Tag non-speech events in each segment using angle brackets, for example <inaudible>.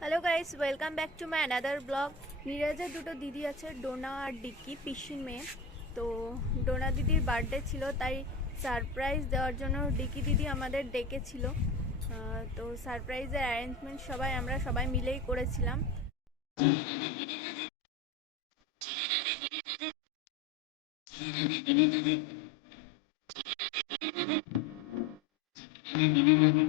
Hello guys welcome back to my another blog নীরজের দুটো দিদি আছে, ডোনা আর ডিকি পিসির মেয়ে। তো ডোনা দিদির বার্থডে ছিল, তাই সারপ্রাইজ দেওয়ার জন্য ডিকি দিদি আমাদের ডেকেছিল তো সারপ্রাইজের অ্যারেঞ্জমেন্ট সবাই, আমরা সবাই মিলেই করেছিলাম। এসে <laughs>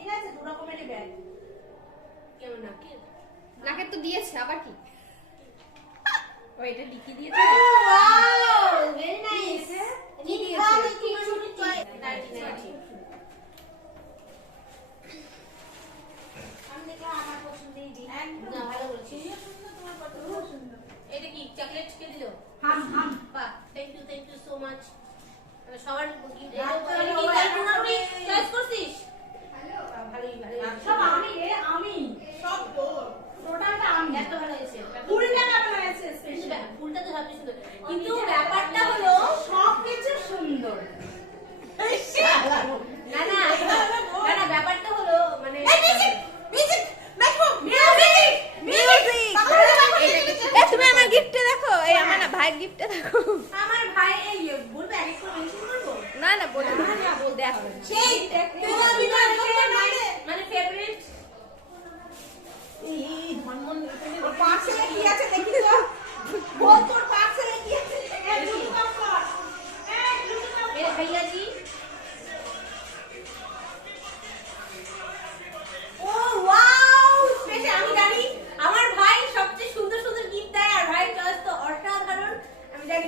ঠিক আছে দু রকমেরই ব্যাগ নাকের? তো দিয়েছে আবার কি? ও এটা ডিকি দিয়েছে? ভেরি নাইস কি দিয়েছে? আমি দেখলাম আমার পছন্দেই দিই।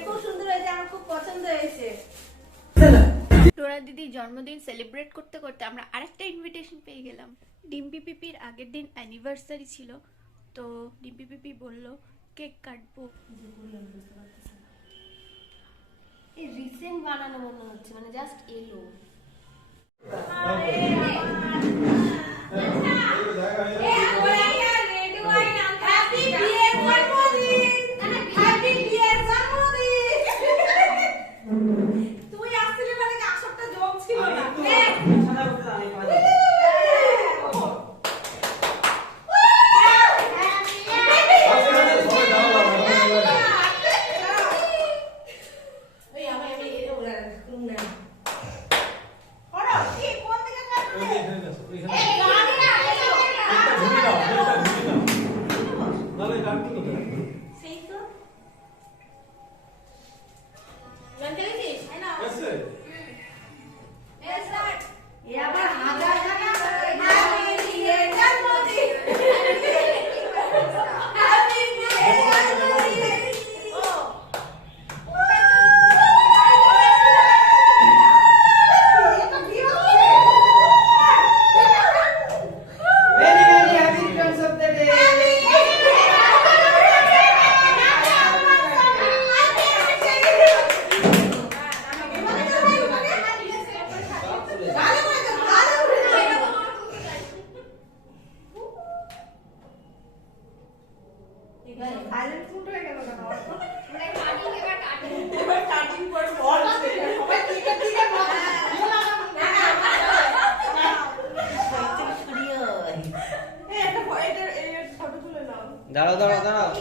খুব সুন্দর হয়েছে আমার খুব পছন্দ হয়েছে। ডোনা দিদির জন্মদিন সেলিব্রেট করতে করতে আমরা আরেকটা ইনভিটেশন পেয়ে গেলাম। ডিম্পি পিপির আগের দিন অ্যানিভার্সারি ছিল তো ডিম্পি পিপি বলল কেক কাটবো। রিসেন্ট বানানো মনে হচ্ছে মানে জাস্ট এলো। 来了到了到了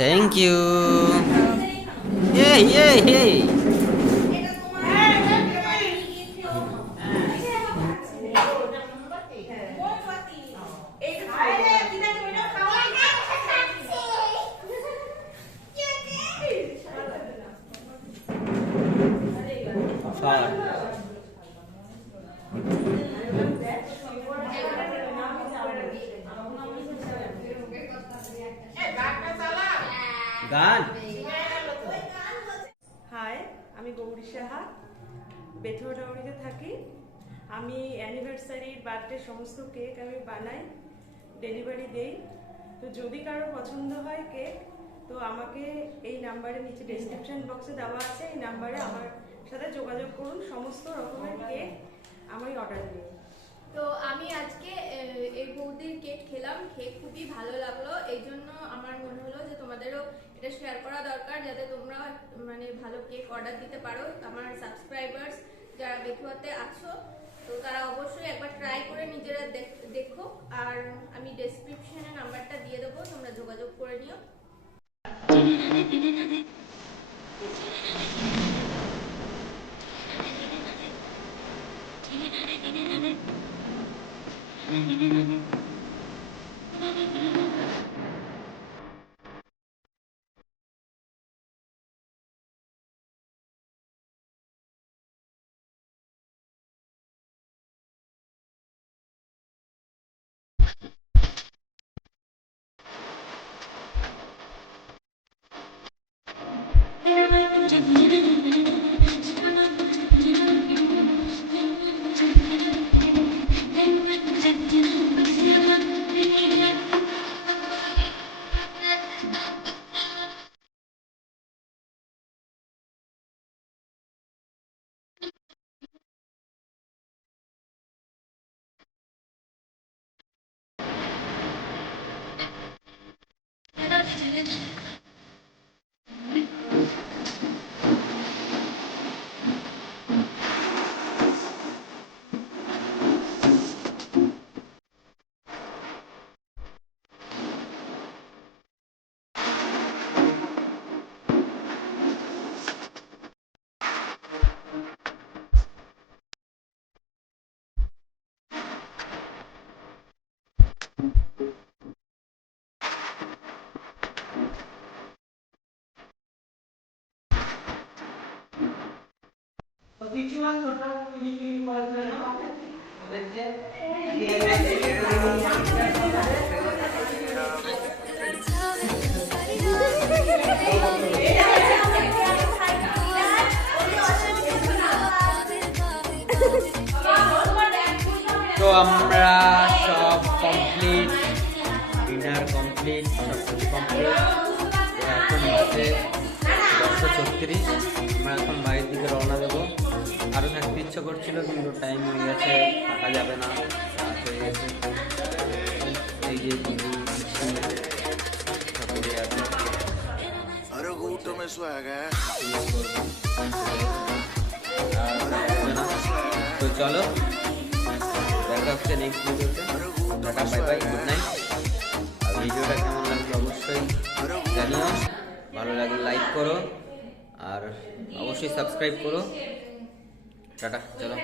Thank you. Yay, yay, yay. Five. বেথুয়াডাউরিতে থাকি। আমি অ্যানিভার্সারির বার্থডে সমস্ত কেক আমি বানাই ডেলিভারি দেই। তো যদি কারও পছন্দ হয় কেক তো আমাকে এই নাম্বারে নিচে ডেসক্রিপশন বক্সে দেওয়া আছে। এই নাম্বারে আমার সাথে যোগাযোগ করুন, সমস্ত রকমের কেক আমি অর্ডার দিই। তো আমি আজকে এই বৌদির কেক খেলাম, খেয়ে খুবই ভালো লাগল। এই জন্য আমার মনে হলো যে তোমাদেরও এটা শেয়ার করা দরকার, যাতে তোমরা মানে ভালো কেক অর্ডার দিতে পারো। আমার সাবস্ক্রাইবার্স যারা বেথুয়াতে আছো, তো তারা অবশ্যই একবার ট্রাই করে নিজেরা দেখ- আর আমি ডেসক্রিপশনে নাম্বারটা দিয়ে দেবো, তোমরা যোগাযোগ করে নিও। তো আমরা সব কমপ্লিট ডিনার কমপ্লিট সব কমপ্লিট এখন বাজে দশটা ছত্রিশ আমরা এখন ইচ্ছা করছিল কিন্তু টাইম হয়ে গেছে থাকা যাবে না। এই যে তো চলো দেখা হচ্ছে নেক্সট ভিডিওতে tata bye bye good night আর ভিডিওটা কেমন লাগল অবশ্যই জানিও। ভালো লাগলে লাইক করো আর অবশ্যই সাবস্ক্রাইব করো। টাটা চলো